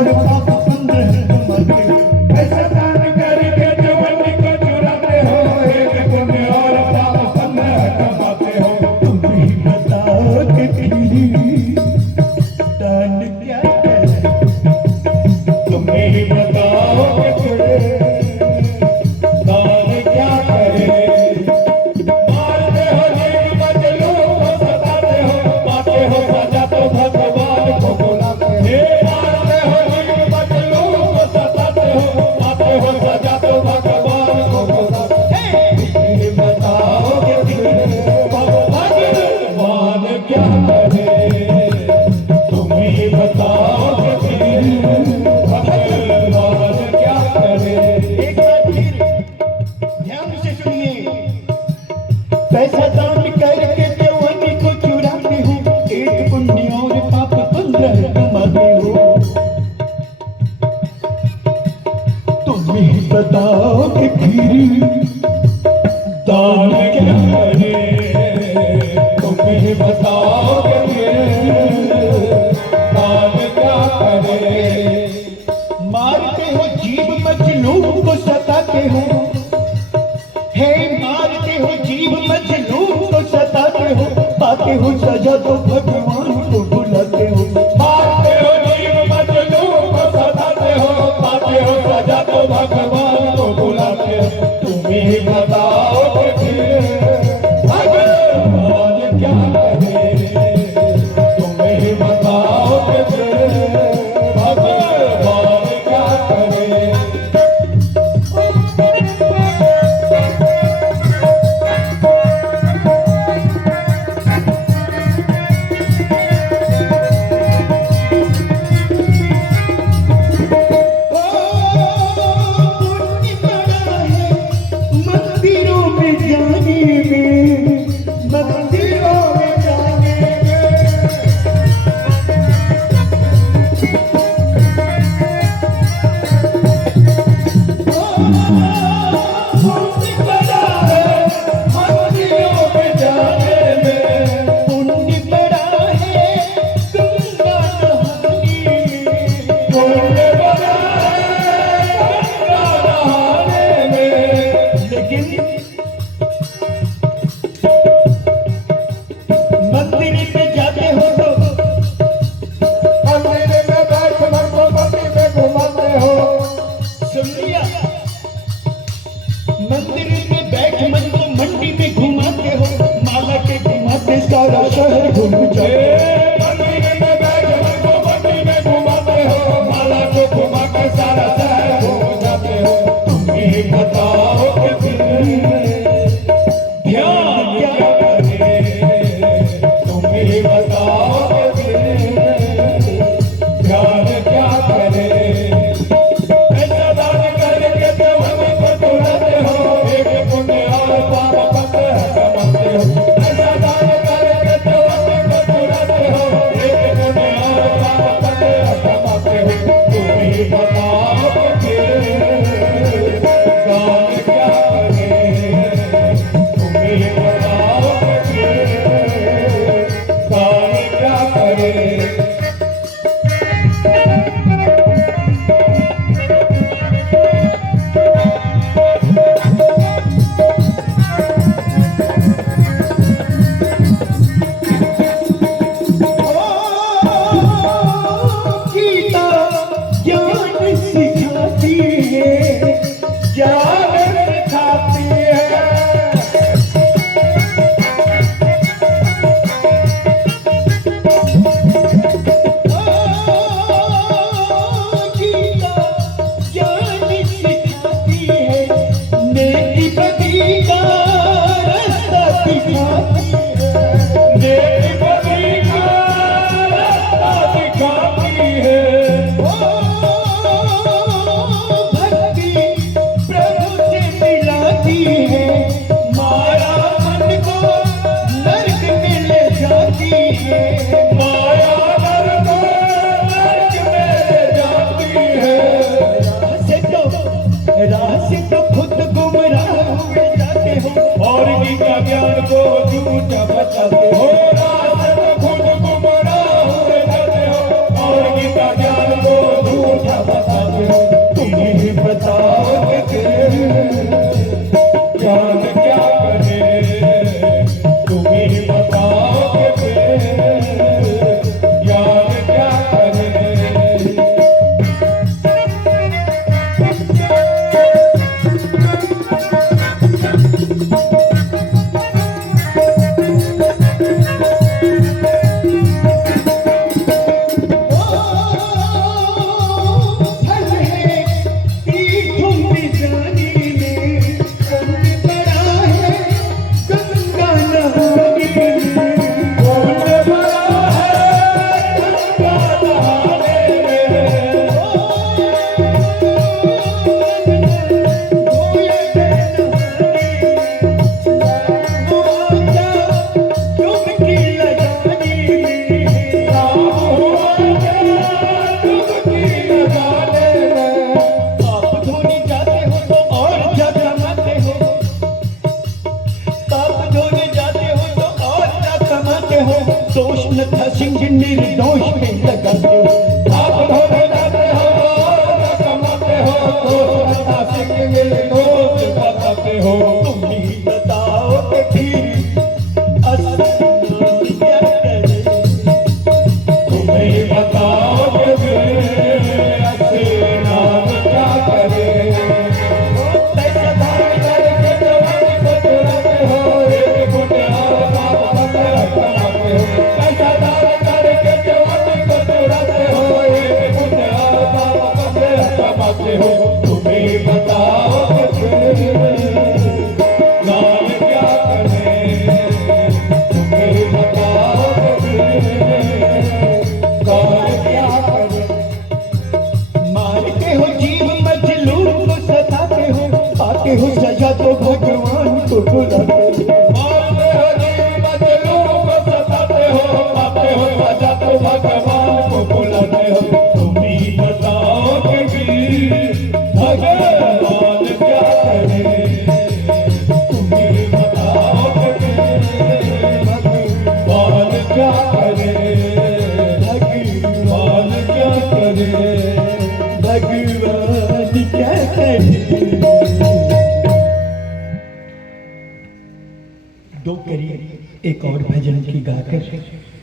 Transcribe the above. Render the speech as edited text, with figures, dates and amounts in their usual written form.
और पाप 15 कमाते हो। ऐसा दान करके जवानी को चुराते हो, एक पुण्य और पाप 15 कमाते हो। तुम ही बताओ कि फिर दान क्या करे, तुम ही बताओ कि फिर दान क्या करे। मारते हो जीव मजलूम को सताते हो, पाते हो सजा तो भगवान को बुलाते हो। मारते हो जीव मजलूम को सताते हो, पाते हो सजा तो भगवान को बुलाते हो। तुम ही बताओ कि फिर भगवान क्या करे। तुम ही बताओ कि फिर भगवान क्या करे। एक बार फिर ध्यान से सुनिए। पैसा दान करके जवानी को चुराते हो, एक पुण्य और पाप 15 कमाते हो। तुम ही बताओ कि फिर दान क्या करे, तुम ही बताओ कि फिर दान क्या करे। मारते हो जीव मजलूम को सताते हो, हे मारते हो जीव मजलूम को सताते हो, पाते हो सजा तो भगवान को बुलाते हो। मारते हो जीव मजलूम को सताते हो, पाते हो सजा तो भगवान को बुलाते हो। तुम ही बताओ कि फिर भगवान क्या करे। तुम ही बताओ कि फिर भगवान क्या करे। पुण्य बड़ा है मंदिरों में जाने में, मंदिरों में जाने में। पुण्य बड़ा है मंदिरों में जाने में, पुण्य बड़ा है गंगा नहाने में। पुण्य बड़ा है गंगा नहाने में। लेकिन मंदिर में जाते हो तो मंदिर में बैठ मन को मंदिर में घुमाते हो। सुन लिया, मंदिर में बैठ मन को मंडी में घुमाते हो, माला के घुमाते सारा शहर घूम जाए। मंदिर में बैठ मन को मंदिर में घुमाते हो, माला को घुमा के सारा शहर घूम जाते हो। तुम ही बताओ कि फिर ध्यान क्या करे। तुम ही बताओ कि फिर ध्यान क्या करे। ऐसा दान करके जवानी को चुराते हो, एक पुण्य और पाप 15 कमाते हो। ऐसा दान करके जवानी को चुराते हो, एक पुण्य और पाप 15 कमाते हो। तुम ही बताओ कि फिर दान क्या करे। तुम ही बताओ कि फिर दान क्या करे। गीता ज्ञान सिखाती है, ज्ञान सिखाती है। गीता ज्ञान सिखाती है, नेकी बदी का रास्ता दिखाती है। नेकी बदी का रास्ता दिखाती है। भक्ति प्रभु से मिलाती है, माया मन को नरक में ले जाती है। माया नरक में ले जाती है। राह से तो खुद गुमराह हुए जाते हो, और गीता ज्ञान को झूठा बचाते हो। रास्ते में खुद गुमराह हुए जाते हो, और गीता ज्ञान को झूठा पाते हो, तुम्हें बताओ कि फिर गाल क्या करें, तुम्हें बताओ कि फिर गाल क्या करें। मारते हो जीव मजलूम को सताते हो, पाते हो सजा तो भगवान को बुलाते हो। मारते हो जीव मजलूम को सताते हो, पाते हो सजा तो भगवान को बुलाते हो। तुम ही बताओ कि फिर भगवान क्या करे, तुम ही बताओ कि फिर भगवान क्या करे, भगवान क्या करे, भगवान क्या करे। दो करी एक और भजन की गाकर